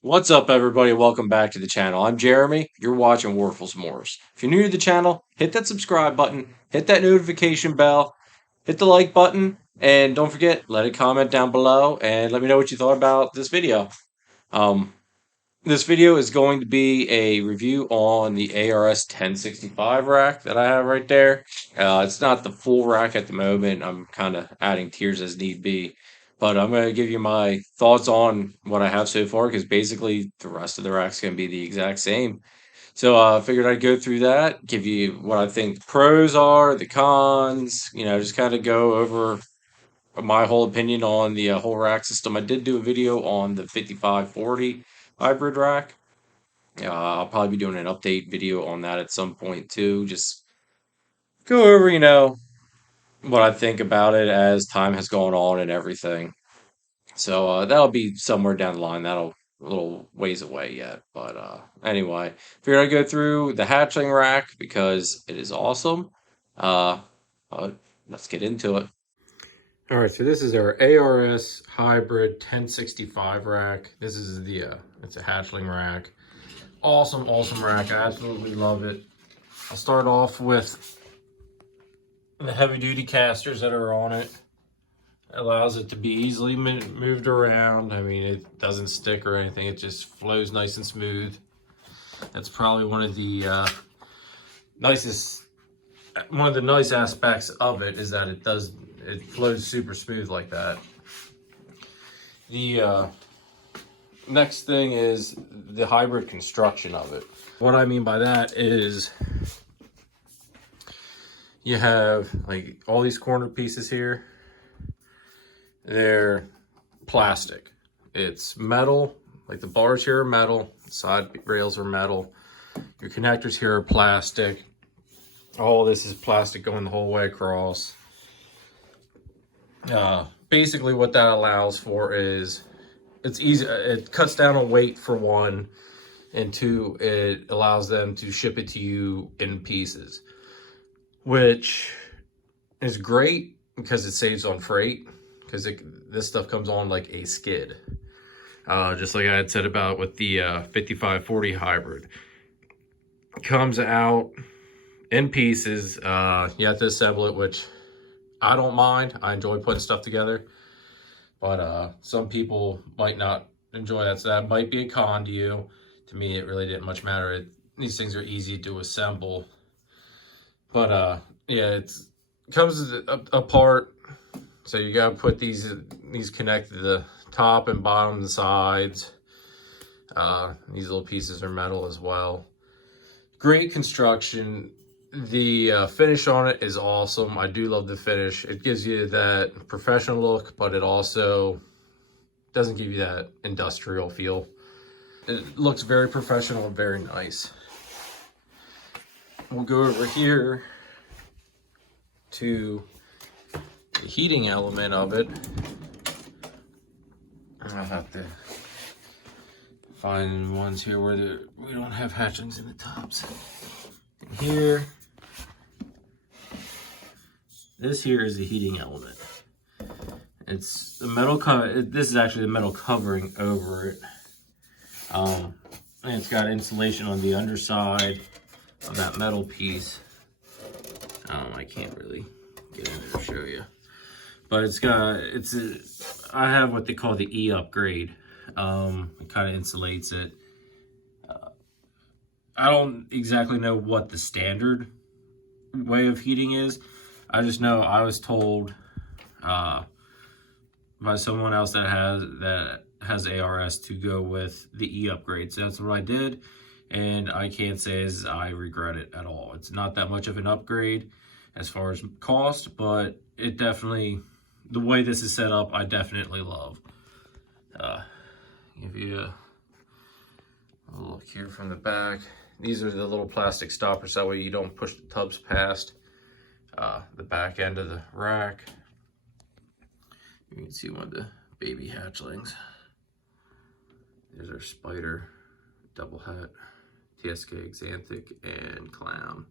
What's up, everybody? Welcome back to the channel. I'm Jeremy. You're watching Morphs. If you're new to the channel, hit that subscribe button, hit that notification bell, hit the like button, and don't forget, let a comment down below and let me know what you thought about this video. Um, this video is going to be a review on the ARS 1065 rack that I have right there. It's not the full rack at the moment. I'm kind of adding tiers as need be. But I'm going to give you my thoughts on what I have so far because basically the rest of the rack's going to be the exact same. So I figured I'd go through that, give you what I think the pros are, the cons, just kind of go over my whole opinion on the whole rack system. I did do a video on the 5540 hybrid rack. I'll probably be doing an update video on that at some point too. Just go over, what I think about it as time has gone on and everything. So that'll be somewhere down the line. That'll a little ways away yet. But anyway, figured I'd go through the hatchling rack because it is awesome. Uh, uh, let's get into it. All right, so this is our ARS hybrid 1065 rack. This is it's a hatchling rack. Awesome rack. I absolutely love it. I'll start off with the heavy duty casters that are on it. It allows it to be easily moved around. I mean, it doesn't stick or anything. It just flows nice and smooth. That's probably one of the nice aspects of it is that it flows super smooth like that. The next thing is the hybrid construction of it. What I mean by that is you have like all these corner pieces here. They're plastic. It's metal, like the bars here are metal, side rails are metal. Your connectors here are plastic. All this is plastic going the whole way across. Basically what that allows for is it's easy. It cuts down on weight for one, and two, it allows them to ship it to you in pieces, which is great because it saves on freight, because this stuff comes on like a skid. Just like I had said about with the 5540 hybrid. It comes out in pieces. You have to assemble it, which I don't mind. I enjoy putting stuff together. But some people might not enjoy that, so that might be a con to you. To me, it really didn't much matter. These things are easy to assemble. But yeah, it comes apart. So you gotta put these connect to the top and bottom, the sides. These little pieces are metal as well. Great construction. The finish on it is awesome. I do love the finish. It gives you that professional look, but it also doesn't give you that industrial feel. It looks very professional and very nice. We'll go over here to the heating element of it. I'll have to find ones here where we don't have hatchlings in the tops. And here, this here is the heating element. It's the metal cover. This is actually the metal covering over it. And it's got insulation on the underside of that metal piece. I can't really get in there to show you, but I have what they call the E upgrade. It kind of insulates it. I don't exactly know what the standard way of heating is. I just know I was told by someone else that has ARS to go with the E upgrade. So that's what I did, and I can't say as I regret it at all. It's not that much of an upgrade as far as cost, but it definitely, the way this is set up, I definitely love. Give you a look here from the back. These are the little plastic stoppers, that way you don't push the tubs past the back end of the rack. You can see one of the baby hatchlings. There's our spider, double hat, TSK, Xanthic, and clown.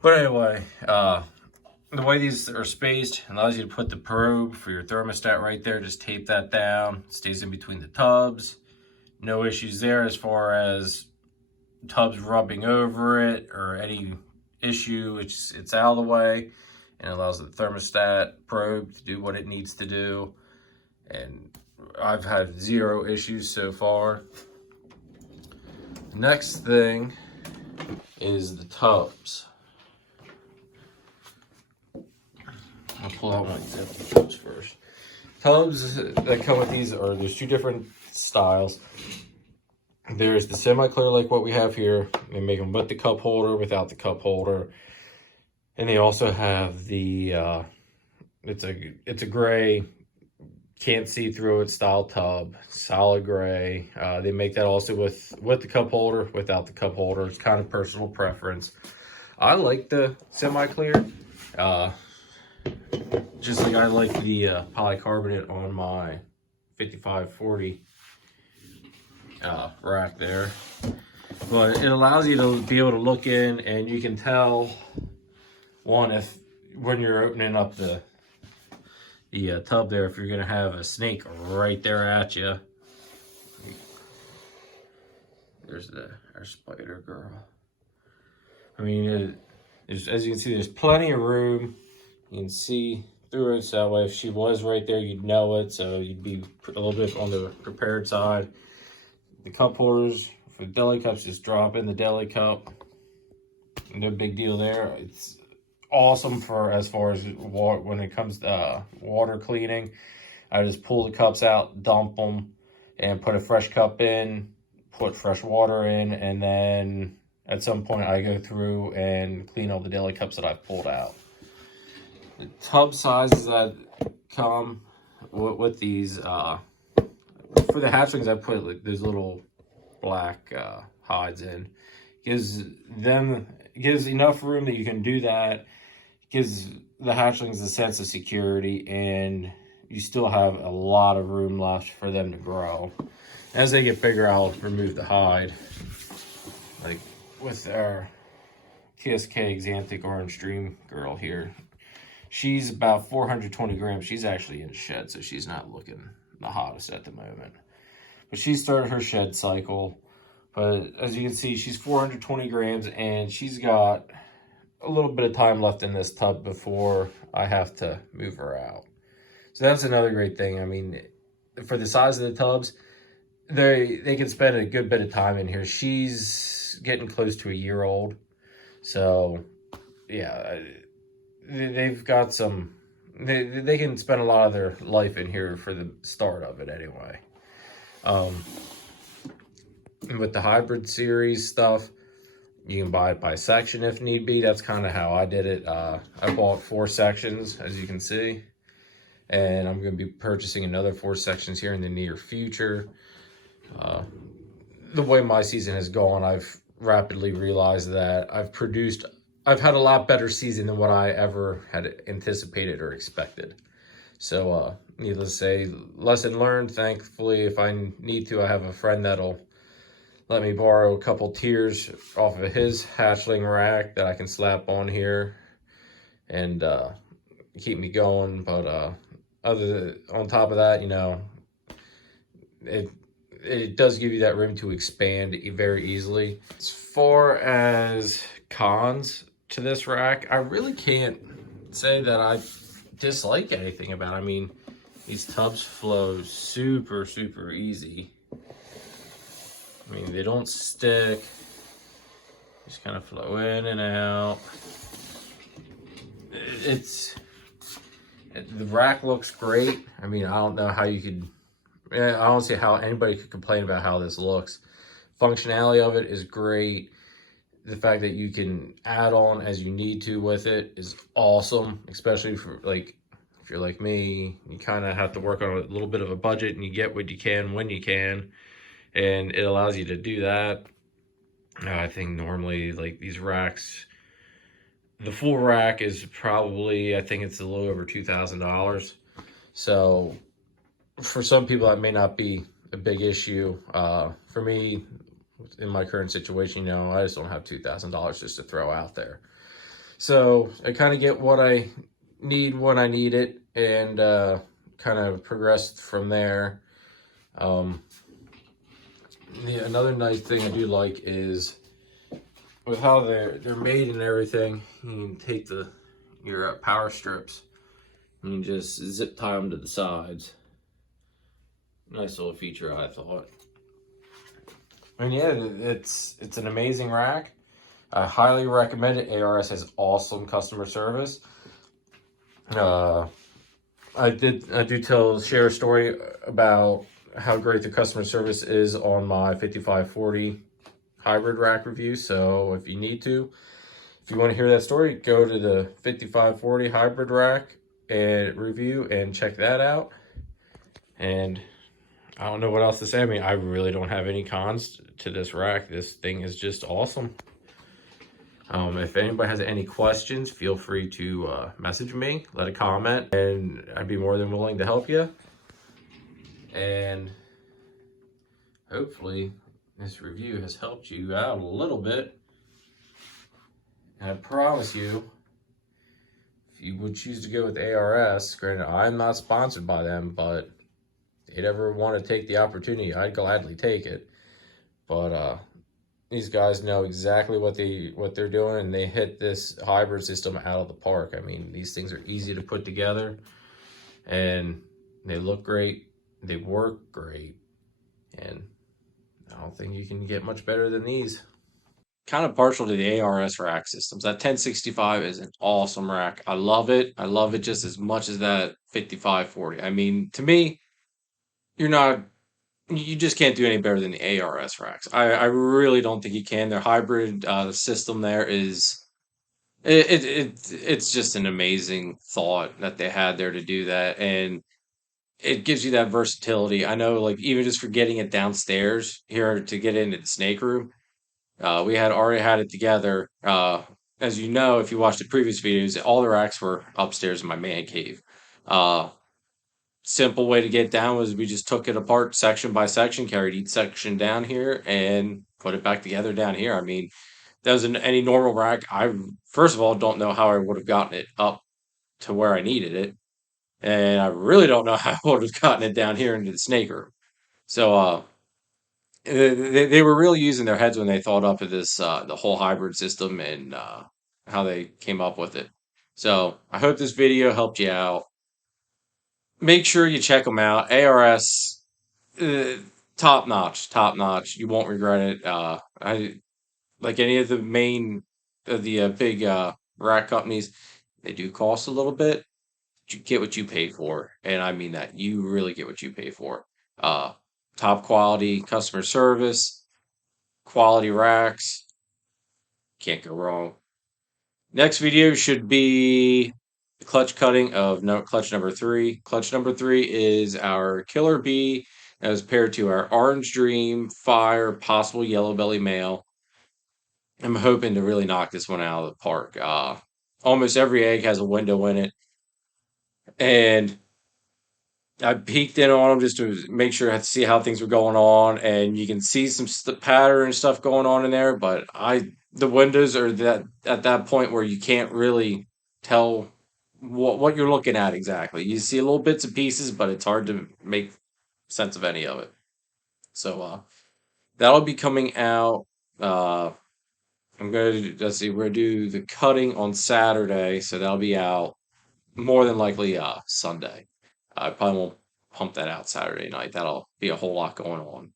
But anyway, the way these are spaced allows you to put the probe for your thermostat right there. Just tape that down. It stays in between the tubs. No issues there as far as tubs rubbing over it or any issue. It's out of the way and allows the thermostat probe to do what it needs to do. And I've had zero issues so far. Next thing is the tubs. I'll pull out my example tubs first. Tubs that come with these there's two different styles. There's the semi-clear like what we have here. They make them with the cup holder, without the cup holder. And they also have the, it's a gray, can't see through it style tub, solid gray. They make that also with the cup holder, without the cup holder. It's kind of personal preference. I like the semi-clear. Just like I like the polycarbonate on my 5540 rack there. But it allows you to be able to look in, and you can tell, one, when you're opening up the tub there, if you're going to have a snake right there at you. There's our spider girl. I mean, as you can see, there's plenty of room. You can see through it, so that way if she was right there, you'd know it, so you'd be a little bit on the prepared side. The cup holders for the deli cups, just drop in the deli cup. No big deal there. It's awesome for as far as water, when it comes to water cleaning. I just pull the cups out, dump them, and put a fresh cup in, put fresh water in, and then at some point I go through and clean all the deli cups that I've pulled out. The tub sizes that come with these, for the hatchlings, I put like these little black hides in. Gives enough room that you can do that. Gives the hatchlings a sense of security, and you still have a lot of room left for them to grow. As they get bigger, I'll remove the hide. Like with our TSK Xanthic Orange Dream girl here. She's about 420 grams. She's actually in shed, so she's not looking the hottest at the moment. But she started her shed cycle. But as you can see, she's 420 grams, and she's got a little bit of time left in this tub before I have to move her out. So that's another great thing. I mean, for the size of the tubs, they can spend a good bit of time in here. She's getting close to a year old. So, yeah, they've got some, they can spend a lot of their life in here for the start of it anyway. And with the hybrid series stuff, you can buy it by section if need be. That's kind of how I did it. I bought 4 sections, as you can see, and I'm going to be purchasing another 4 sections here in the near future. The way my season has gone, I've rapidly realized that I've had a lot better season than what I ever had anticipated or expected. So, needless to say, lesson learned. Thankfully, if I need to, I have a friend that'll let me borrow a couple tiers off of his hatchling rack that I can slap on here and keep me going. But on top of that, you know, it does give you that room to expand very easily. As far as cons to this rack, I really can't say that I dislike anything about it. I mean, these tubs flow super, super easy. I mean, they don't stick. Just kind of flow in and out. The rack looks great. I mean, I don't know how you could, I don't see how anybody could complain about how this looks. Functionality of it is great. The fact that you can add on as you need to with it is awesome, especially for like, if you're like me, you kind of have to work on a little bit of a budget and you get what you can when you can, and it allows you to do that. I think normally like these racks, the full rack is probably, I think it's a little over $2,000. So for some people that may not be a big issue. For me, in my current situation, you know, I just don't have $2,000 just to throw out there. So I kind of get what I need when I need it, and kind of progressed from there. Another nice thing I do like is with how they're made and everything. You can take your power strips and you just zip tie them to the sides. Nice little feature, I thought. And yeah, it's an amazing rack. I highly recommend it. ARS has awesome customer service. I do share a story about how great the customer service is on my 5540 hybrid rack review. So if you want to hear that story, go to the 5540 hybrid rack and review and check that out. And I don't know what else to say. I mean, I really don't have any cons to this rack. This thing is just awesome. If anybody has any questions, feel free to message me, let a comment, and I'd be more than willing to help you. And hopefully this review has helped you out a little bit. And I promise you, if you would choose to go with ARS, granted I'm not sponsored by them, but if they'd ever want to take the opportunity, I'd gladly take it. But these guys know exactly what they're doing, and they hit this hybrid system out of the park. I mean, these things are easy to put together, and they look great, they work great, and I don't think you can get much better than these. Kind of partial to the ARS rack systems. That 1065 is an awesome rack. I love it. I love it just as much as that 5540. I mean, to me, you just can't do any better than the ARS racks. I really don't think you can. Their hybrid system there is it's just an amazing thought that they had there to do that, and it gives you that versatility. I know, like even just for getting it downstairs here to get into the snake room, we had already had it together. As you know, if you watched the previous videos, all the racks were upstairs in my man cave. Uh, Simple way to get down was we just took it apart section by section, carried each section down here, and put it back together down here. I mean, that was in any normal rack. I first of all don't know how I would have gotten it up to where I needed it, and I really don't know how I would have gotten it down here into the snake room. So, they were really using their heads when they thought up of this the whole hybrid system and how they came up with it. So I hope this video helped you out. Make sure you check them out. ARS, uh, top notch, top notch. You won't regret it. I like any of the main of the big rack companies. They do cost a little bit. But you get what you pay for, and I mean that. You really get what you pay for. Uh, Top quality customer service, quality racks. Can't go wrong. Next video should be the clutch cutting of clutch number 3. Clutch number 3 is our Killer Bee as paired to our Orange Dream, Fire, possible Yellow Belly Male. I'm hoping to really knock this one out of the park. Almost every egg has a window in it, and I peeked in on them just to make sure to see how things were going on, and you can see some pattern and stuff going on in there. But the windows are that at that point where you can't really tell what you're looking at exactly. You see little bits and pieces, but it's hard to make sense of any of it. So that'll be coming out. Let's see, we're gonna do the cutting on Saturday, so that'll be out more than likely Sunday. I probably won't pump that out Saturday night. That'll be a whole lot going on.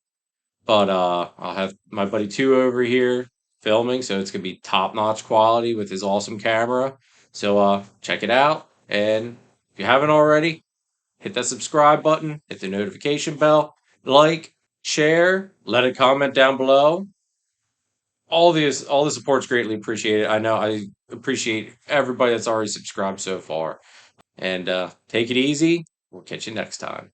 But I'll have my buddy Two over here filming, so it's gonna be top-notch quality with his awesome camera. So check it out. And if you haven't already, hit that subscribe button, hit the notification bell, like, share, let a comment down below. All the support's greatly appreciated. I know I appreciate everybody that's already subscribed so far. And take it easy. We'll catch you next time.